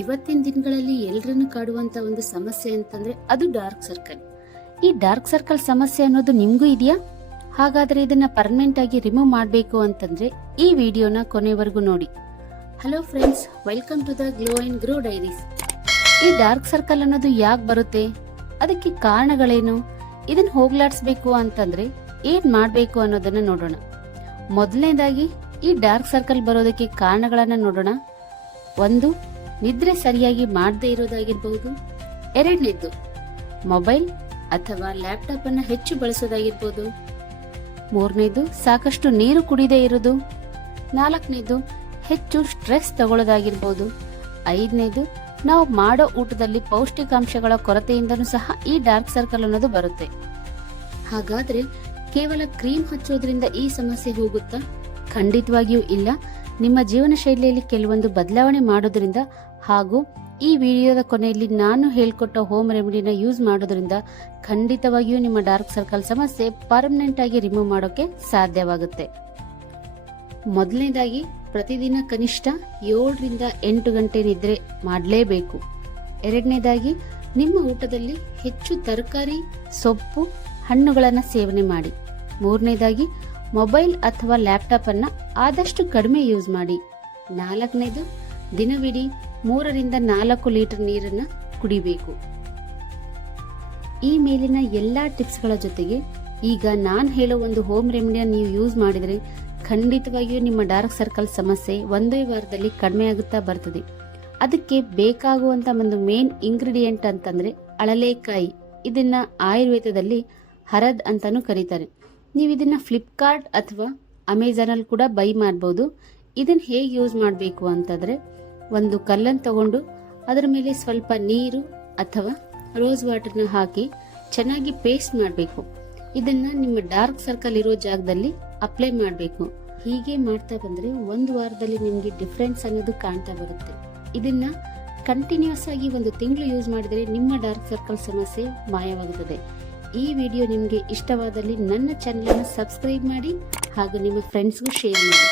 ಇವತ್ತಿನ ದಿನಗಳಲ್ಲಿ ಎಲ್ಲರನ್ನು ಕಾಡುವಂತ ಒಂದು ಸಮಸ್ಯೆ ಅಂತಂದ್ರೆ ಅದು ಡಾರ್ಕ್ ಸರ್ಕಲ್. ಈ ಡಾರ್ಕ್ ಸರ್ಕಲ್ ಸಮಸ್ಯೆ ಅನ್ನೋದು ನಿಮ್ಗೂ ಇದೆಯಾ? ಹಾಗಾದ್ರೆ ಇದನ್ನ ಪರ್ಮನೆಂಟ್ ಆಗಿ ರಿಮೂವ್ ಮಾಡಬೇಕು ಅಂತಂದ್ರೆ ಈ ವಿಡಿಯೋನ ಕೊನೆವರೆಗೂ ನೋಡಿ. Hello friends, welcome to the glow and grow diaries. ಈ ಡಾರ್ಕ್ ಸರ್ಕಲ್ ಅನ್ನೋದು ಯಾಕೆ ಬರುತ್ತೆ, ಅದಕ್ಕೆ ಕಾರಣಗಳೇನು, ಇದನ್ನ ಹೋಗ್ಲಾಡಿಸ್ಬೇಕು ಅಂತಂದ್ರೆ ಏನ್ ಮಾಡ್ಬೇಕು ಅನ್ನೋದನ್ನ ನೋಡೋಣ. ಮೊದಲನೇದಾಗಿ ಈ ಡಾರ್ಕ್ ಸರ್ಕಲ್ ಬರೋದಕ್ಕೆ ಕಾರಣಗಳನ್ನ ನೋಡೋಣ. ಒಂದು, ನಿದ್ರೆ ಸರಿಯಾಗಿ ಮಾಡದೇ ಇರೋದಾಗಿರ್ಬಹುದು. ಎರಡನೇದು, ಮೊಬೈಲ್ ಅಥವಾ ಲ್ಯಾಪ್ಟಾಪ್ ಅನ್ನ ಹೆಚ್ಚು ಬಳಸೋದಾಗಿರ್ಬೋದು. ಮೂರನೇದು, ಸಾಕಷ್ಟು ನೀರು ಕುಡಿದೇ ಇರೋದು. ನಾಲ್ಕನೇದು, ಹೆಚ್ಚು ಸ್ಟ್ರೆಸ್ ತಗೊಳ್ಳೋದಾಗಿರ್ಬೋದು. ಐದನೇದು, ನಾವು ಮಾಡೋ ಊಟದಲ್ಲಿ ಪೌಷ್ಟಿಕಾಂಶಗಳ ಕೊರತೆಯಿಂದನೂ ಸಹ ಈ ಡಾರ್ಕ್ ಸರ್ಕಲ್ ಅನ್ನೋದು ಬರುತ್ತೆ. ಹಾಗಾದ್ರೆ ಕೇವಲ ಕ್ರೀಮ್ ಹಚ್ಚೋದ್ರಿಂದ ಈ ಸಮಸ್ಯೆ ಹೋಗುತ್ತಾ? ಖಂಡಿತವಾಗಿಯೂ ಇಲ್ಲ. ನಿಮ್ಮ ಜೀವನ ಶೈಲಿಯಲ್ಲಿ ಕೆಲವೊಂದು ಬದಲಾವಣೆ ಮಾಡೋದ್ರಿಂದ ಹಾಗೂ ಈ ವಿಡಿಯೋದ ಕೊನೆಯಲ್ಲಿ ನಾನು ಹೇಳ್ಕೊಟ್ಟ ಹೋಮ್ ರೆಮಿಡಿನ ಯೂಸ್ ಮಾಡೋದ್ರಿಂದ ಖಂಡಿತವಾಗಿಯೂ ನಿಮ್ಮ ಡಾರ್ಕ್ ಸರ್ಕಲ್ ಸಮಸ್ಯೆ ಪರ್ಮನೆಂಟ್ ಆಗಿ ರಿಮೂವ್ ಮಾಡೋಕೆ ಸಾಧ್ಯವಾಗುತ್ತೆ. ಮೊದಲನೇದಾಗಿ, ಪ್ರತಿದಿನ ಕನಿಷ್ಠ 7 ರಿಂದ 8 ಗಂಟೆ ನಿದ್ರೆ ಮಾಡಲೇಬೇಕು. ಎರಡನೇದಾಗಿ, ನಿಮ್ಮ ಊಟದಲ್ಲಿ ಹೆಚ್ಚು ತರಕಾರಿ, ಸೊಪ್ಪು, ಹಣ್ಣುಗಳನ್ನು ಸೇವನೆ ಮಾಡಿ. ಮೂರನೇದಾಗಿ, ಮೊಬೈಲ್ ಅಥವಾ ಲ್ಯಾಪ್ಟಾಪ್ ಅನ್ನ ಆದಷ್ಟು ಕಡಿಮೆ ಯೂಸ್ ಮಾಡಿ. ನಾಲ್ಕನೇದು, ದಿನವಿಡೀ 3 ರಿಂದ 4 ಲೀಟರ್ ನೀರನ್ನ ಕುಡಿಬೇಕು. ಈ ಮೇಲಿನ ಎಲ್ಲಾ ಟಿಪ್ಸ್ಗಳ ಜೊತೆಗೆ ಈಗ ನಾನು ಹೇಳೋ ಒಂದು ಹೋಮ್ ರೆಮಿಡಿಯ ನೀವು ಯೂಸ್ ಮಾಡಿದ್ರೆ ಖಂಡಿತವಾಗಿಯೂ ನಿಮ್ಮ ಡಾರ್ಕ್ ಸರ್ಕಲ್ ಸಮಸ್ಯೆ ಒಂದೇ ವಾರದಲ್ಲಿ ಕಡಿಮೆ ಆಗುತ್ತಾ ಬರ್ತದೆ. ಅದಕ್ಕೆ ಬೇಕಾಗುವಂತ ಒಂದು ಮೇನ್ ಇಂಗ್ರೀಡಿಯೆಂಟ್ ಅಂತಂದ್ರೆ ಅಳಲೇಕಾಯಿ. ಇದನ್ನ ಆಯುರ್ವೇದದಲ್ಲಿ ಹರದ್ ಅಂತಾನು ಕರೀತಾರೆ. ನೀವು ಇದನ್ನ ಫ್ಲಿಪ್ಕಾರ್ಟ್ ಅಥವಾ ಅಮೆಜಾನ್ ಅಲ್ಲಿ ಕೂಡ ಬೈ ಮಾಡಬಹುದು. ಇದನ್ನ ಹೇಗೆ ಯೂಸ್ ಮಾಡಬೇಕು ಅಂತಂದ್ರೆ, ಒಂದು ಕಲ್ಲನ್ನು ತಗೊಂಡು ಅದರ ಮೇಲೆ ಸ್ವಲ್ಪ ನೀರು ಅಥವಾ ರೋಸ್ ವಾಟರ್ನ ಹಾಕಿ ಚೆನ್ನಾಗಿ ಪೇಸ್ಟ್ ಮಾಡಬೇಕು. ಇದನ್ನ ನಿಮ್ಮ ಡಾರ್ಕ್ ಸರ್ಕಲ್ ಇರೋ ಜಾಗದಲ್ಲಿ ಅಪ್ಲೈ ಮಾಡಬೇಕು. ಹೀಗೆ ಮಾಡ್ತಾ ಬಂದ್ರೆ 1 ವಾರದಲ್ಲಿ ನಿಮ್ಗೆ ಡಿಫ್ರೆನ್ಸ್ ಅನ್ನೋದು ಕಾಣ್ತಾ ಬರುತ್ತೆ. ಇದನ್ನ ಕಂಟಿನ್ಯೂಸ್ ಆಗಿ 1 ತಿಂಗಳು ಯೂಸ್ ಮಾಡಿದ್ರೆ ನಿಮ್ಮ ಡಾರ್ಕ್ ಸರ್ಕಲ್ ಸಮಸ್ಯೆ ಮಾಯವಾಗುತ್ತದೆ. ಈ ವಿಡಿಯೋ ನಿಮಗೆ ಇಷ್ಟವಾದಲ್ಲಿ ನನ್ನ ಚಾನೆಲ್ ಅನ್ನು ಸಬ್ಸ್ಕ್ರೈಬ್ ಮಾಡಿ ಹಾಗೂ ನಿಮ್ಮ ಫ್ರೆಂಡ್ಸ್ಗೂ ಶೇರ್ ಮಾಡಿ.